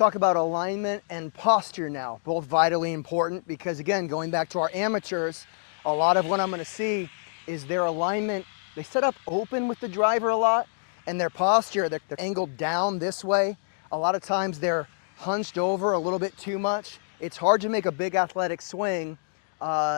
talk about alignment and posture now, both vitally important because, again, going back to our amateurs, a lot of what I'm going to see is their alignment. They set up open with the driver a lot, and their posture, they're angled down this way. A lot of times they're hunched over a little bit too much. It's hard to make a big athletic swing.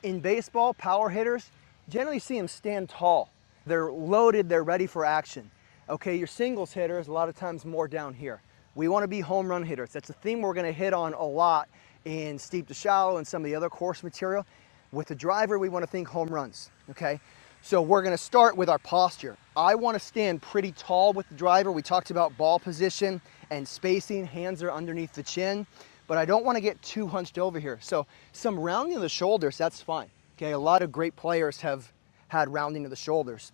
In baseball, power hitters, generally see them stand tall. They're loaded, they're ready for action. Okay, your singles hitters, a lot of times more down here. We want to be home run hitters. That's a theme we're going to hit on a lot in steep to shallow and some of the other course material. With the driver, we want to think home runs, okay? So we're going to start with our posture. I want to stand pretty tall with the driver. We talked about ball position and spacing. Hands are underneath the chin, but I don't want to get too hunched over here. So some rounding of the shoulders, that's fine, okay? A lot of great players have had rounding of the shoulders.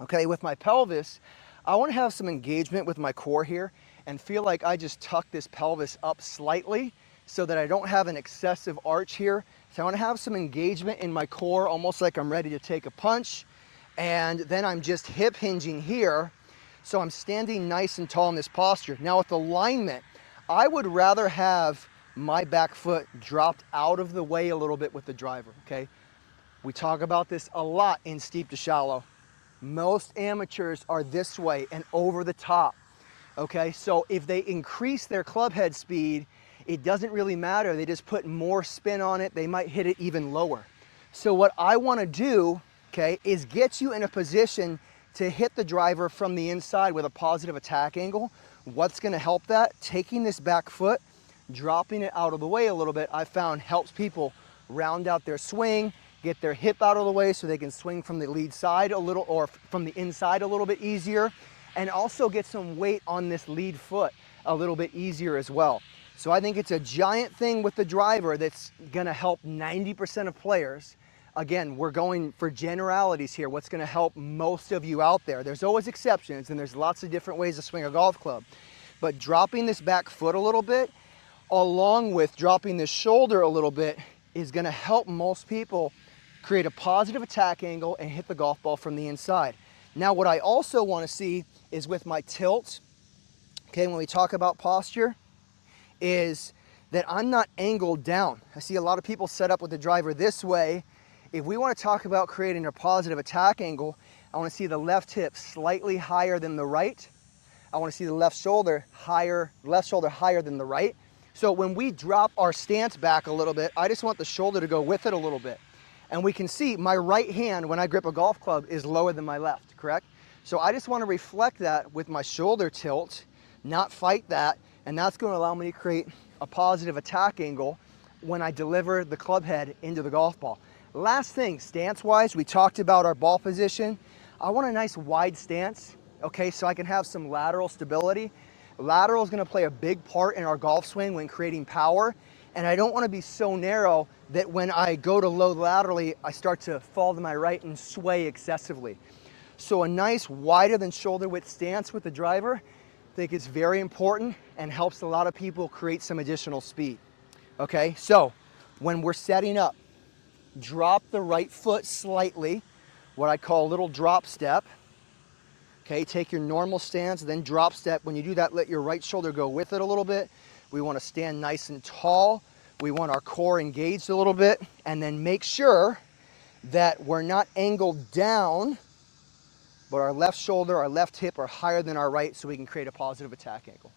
Okay, with my pelvis, I want to have some engagement with my core here and feel like I just tuck this pelvis up slightly so that I don't have an excessive arch here. So I want to have some engagement in my core, almost like I'm ready to take a punch. And then I'm just hip hinging here. So I'm standing nice and tall in this posture. Now with alignment, I would rather have my back foot dropped out of the way a little bit with the driver, okay? We talk about this a lot in steep to shallow. Most amateurs are this way and over the top, okay? So if they increase their club head speed, it doesn't really matter. They just put more spin on it. They might hit it even lower. So what I want to do, okay, is get you in a position to hit the driver from the inside with a positive attack angle. What's going to help that? Taking this back foot, dropping it out of the way a little bit, I found helps people round out their swing, get their hip out of the way so they can swing from the lead side a little, or from the inside a little bit easier, and also get some weight on this lead foot a little bit easier as well. So I think it's a giant thing with the driver that's gonna help 90% of players. Again, we're going for generalities here. What's gonna help most of you out there? There's always exceptions, and there's lots of different ways to swing a golf club. But dropping this back foot a little bit, along with dropping this shoulder a little bit, is gonna help most people create a positive attack angle and hit the golf ball from the inside. Now, what I also want to see is with my tilt, okay, when we talk about posture, is that I'm not angled down. I see a lot of people set up with the driver this way. If we want to talk about creating a positive attack angle, I want to see the left hip slightly higher than the right. I want to see the left shoulder higher than the right. So when we drop our stance back a little bit, I just want the shoulder to go with it a little bit. And we can see my right hand when I grip a golf club is lower than my left, correct? So I just want to reflect that with my shoulder tilt, not fight that, and that's going to allow me to create a positive attack angle when I deliver the club head into the golf ball. Last thing, stance-wise, we talked about our ball position. I want a nice wide stance, okay, so I can have some lateral stability. Lateral is going to play a big part in our golf swing when creating power, and I don't want to be so narrow that when I go to load laterally, I start to fall to my right and sway excessively. So a nice wider than shoulder width stance with the driver, I think it's very important and helps a lot of people create some additional speed. Okay, so when we're setting up, drop the right foot slightly, what I call a little drop step. Okay, take your normal stance, then drop step. When you do that, let your right shoulder go with it a little bit. We want to stand nice and tall. We want our core engaged a little bit, and then make sure that we're not angled down, but our left shoulder, our left hip are higher than our right so we can create a positive attack angle.